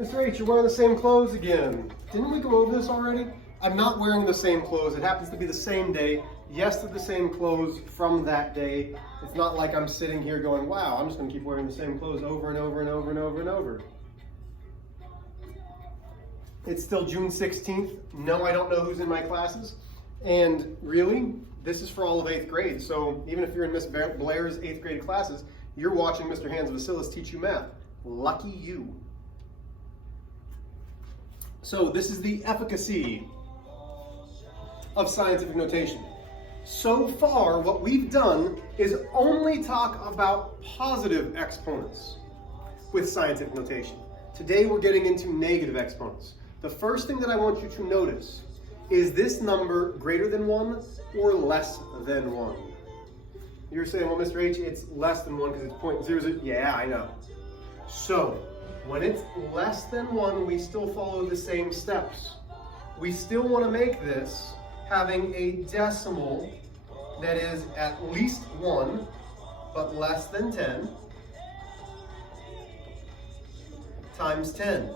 Mr. H, you're wearing the same clothes again. Didn't we go over this already? I'm not wearing the same clothes. It happens to be the same day. Yes, they're the same clothes from that day. It's not like I'm sitting here going, wow, I'm just going to keep wearing the same clothes over and over and over and over and over. It's still June 16th. No, I don't know who's in my classes. And really, this is for all of 8th grade. So even if you're in Miss Blair's 8th grade classes, you're watching Mr. Hans Vasilis teach you math. Lucky you. So this is the efficacy of scientific notation. So far, what we've done is only talk about positive exponents with scientific notation. Today we're getting into negative exponents. The first thing that I want you to notice is this number greater than 1 or less than 1? You're saying, well, Mr. H, it's less than 1 because it's 0.00. Yeah, I know. So when it's less than 1, we still follow the same steps. We still want to make this having a decimal that is at least 1, but less than 10, times 10.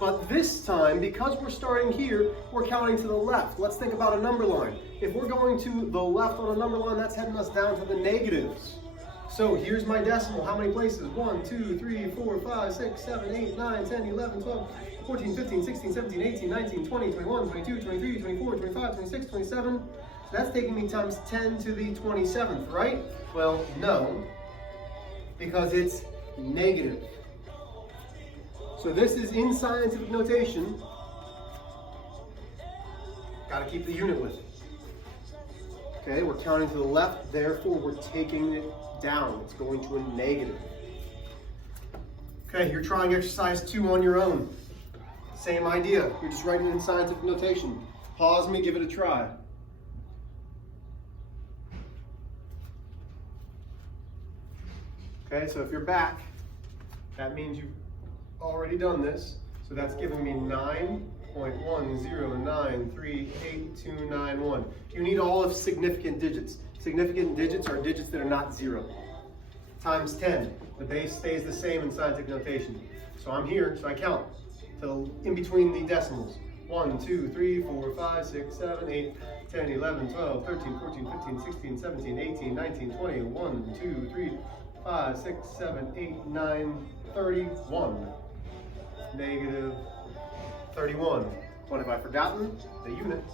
But this time, because we're starting here, we're counting to the left. Let's think about a number line. If we're going to the left on a number line, that's heading us down to the negatives. So here's my decimal. How many places? 1, 2, 3, 4, 5, 6, 7, 8, 9, 10, 11, 12, 14, 15, 16, 17, 18, 19, 20, 21, 22, 23, 24, 25, 26, 27. So that's taking me times 10 to the 27th, right? Well, no, because it's negative. So this is in scientific notation. Got to keep the unit with it. Okay, we're counting to the left, therefore we're taking it down. It's going to a negative. Okay, you're trying exercise 2 on your own. Same idea. You're just writing it in scientific notation. Pause me, give it a try. Okay, so if you're back, that means you've already done this. So that's giving me 9.109389291. You need all of significant digits. Significant digits are digits that are not 0. Times 10. The base stays the same in scientific notation. So I'm here, so I count till in between the decimals. 1, 2, 3, 4, 5, 6, 7, 8, 10, 11, 12, 13, 14, 15, 16, 17, 18, 19, 20, 1, 2, 3, 5, 6, 7, 8, 9, 31. Negative 31. What have I forgotten? The unit.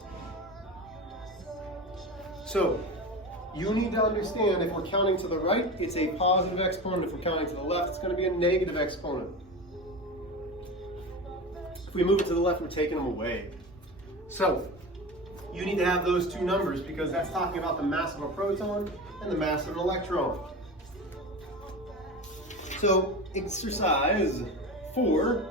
So you need to understand if we're counting to the right, it's a positive exponent. If we're counting to the left, it's going to be a negative exponent. If we move it to the left, we're taking them away. So you need to have those two numbers because that's talking about the mass of a proton and the mass of an electron. So exercise 4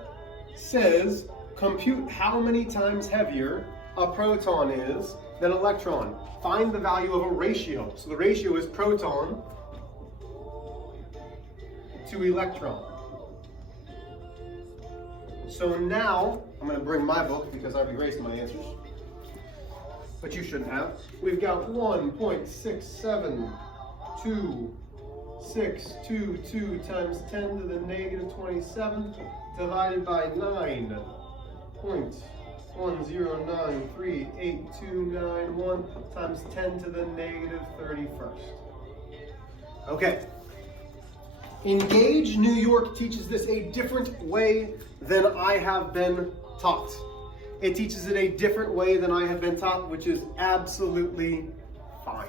says, compute how many times heavier a proton is than an electron. Find the value of a ratio. So the ratio is proton to electron. So now, I'm going to bring my book because I've erased my answers, but you shouldn't have. We've got 1.672622 times 10 to the negative 27th divided by 9.109389291 times 10 to the negative 31st. Okay. Engage New York teaches this a different way than I have been taught. It teaches it a different way than I have been taught, which is absolutely fine.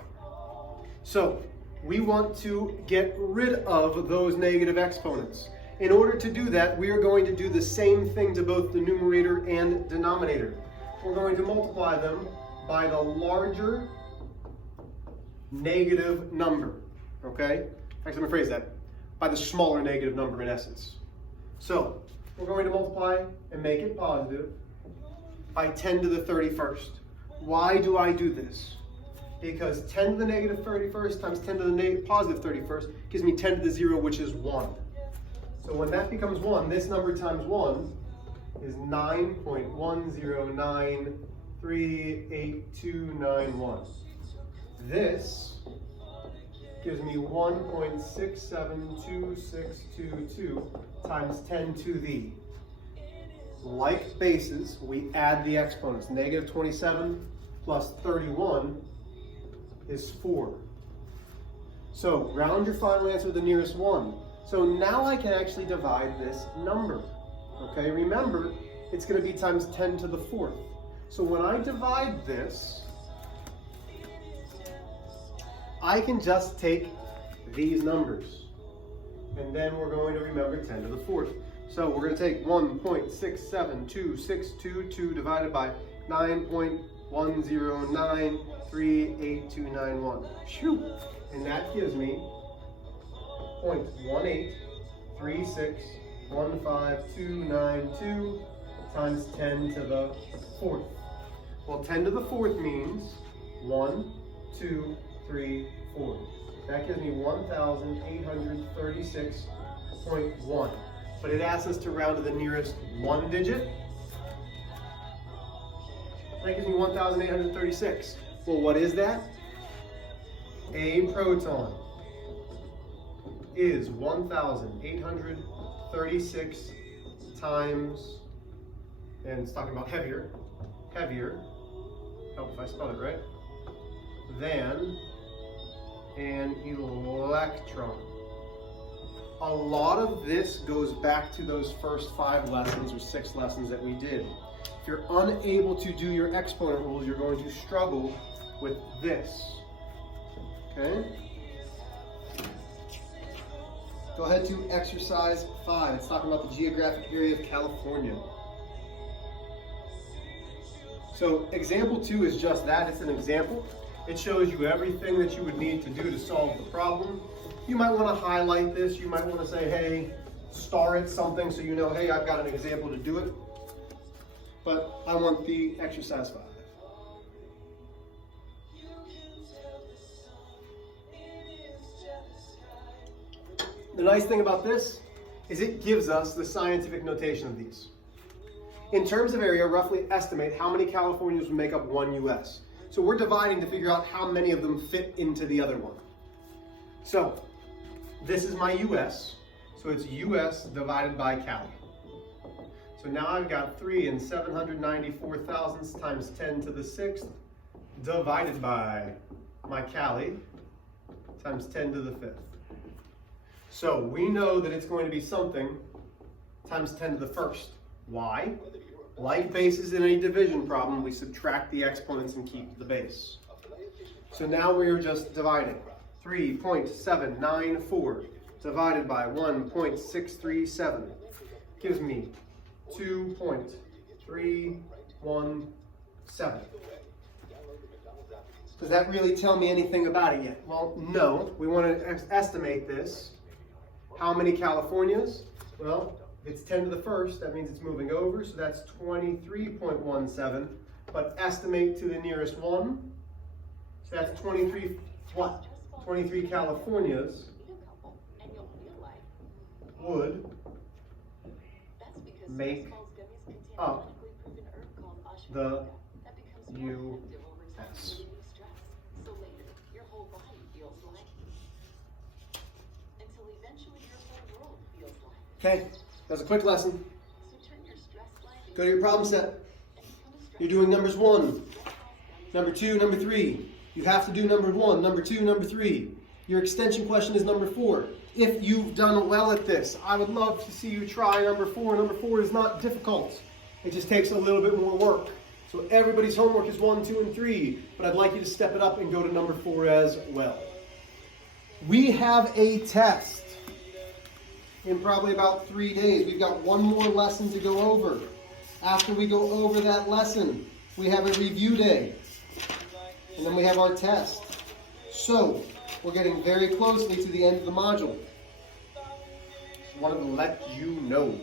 So we want to get rid of those negative exponents. In order to do that, we are going to do the same thing to both the numerator and denominator. We're going to multiply them by the larger negative number, okay? Actually, let me rephrase that. By the smaller negative number in essence. So, we're going to multiply and make it positive by 10 to the 31st. Why do I do this? Because 10 to the negative 31st times 10 to the positive 31st gives me 10 to the 0, which is 1. So when that becomes 1, this number times 1 is 9.109389291. This gives me 1.672622 times 10 to the like bases, we add the exponents. Negative 27 plus 31 is 4. So round your final answer to the nearest one. So now I can actually divide this number. Okay, remember, it's going to be times 10 to the 4th. So when I divide this, I can just take these numbers. And then we're going to remember 10 to the 4th. So we're going to take 1.672622 divided by 9.109389291. Shoot! And that gives me 0.183615292 times 10 to the 4th. Well, 10 to the 4th means 1, 2, 3, 4. That gives me 1,836.1. But it asks us to round to the nearest one digit. That gives me 1,836. Well, what is that? A proton is 1,836 times, and it's talking about heavier, help if I spell it right, than an electron. A lot of this goes back to those first 5 lessons or 6 lessons that we did. If you're unable to do your exponent rules, you're going to struggle with this. Okay? Go ahead to exercise 5. It's talking about the geographic area of California. So example 2 is just that. It's an example. It shows you everything that you would need to do to solve the problem. You might want to highlight this. You might want to say, hey, star it something so you know, hey, I've got an example to do it. But I want the exercise 5. The nice thing about this is it gives us the scientific notation of these. In terms of area, roughly estimate how many Californias would make up one US. So we're dividing to figure out how many of them fit into the other one. So this is my US, so it's US divided by Cali. So now I've got 3 and 794 thousandths times 10 to the 6th divided by my Cali times 10 to the 5th. So we know that it's going to be something times 10 to the 1st. Why? Like bases in any division problem, we subtract the exponents and keep the base. So now we are just dividing. 3.794 divided by 1.637 gives me 2.317. Does that really tell me anything about it yet? Well, no. We want to estimate this. How many Californias? Well, if it's 10 to the 1st, that means it's moving over, so that's 23.17. But estimate to the nearest one. So that's 23 what? 23 Californias would make up the US. Okay, that's a quick lesson. Go to your problem set. You're doing numbers 1, number 2, number 3. You have to do number 1, number 2, number 3. Your extension question is number 4. If you've done well at this, I would love to see you try number 4. Number 4 is not difficult. It just takes a little bit more work. So everybody's homework is 1, 2, and 3, but I'd like you to step it up and go to number 4 as well. We have a test in probably about 3 days. We've got one more lesson to go over. After we go over that lesson, we have a review day. And then we have our test. So, we're getting very closely to the end of the module. Just wanted to let you know.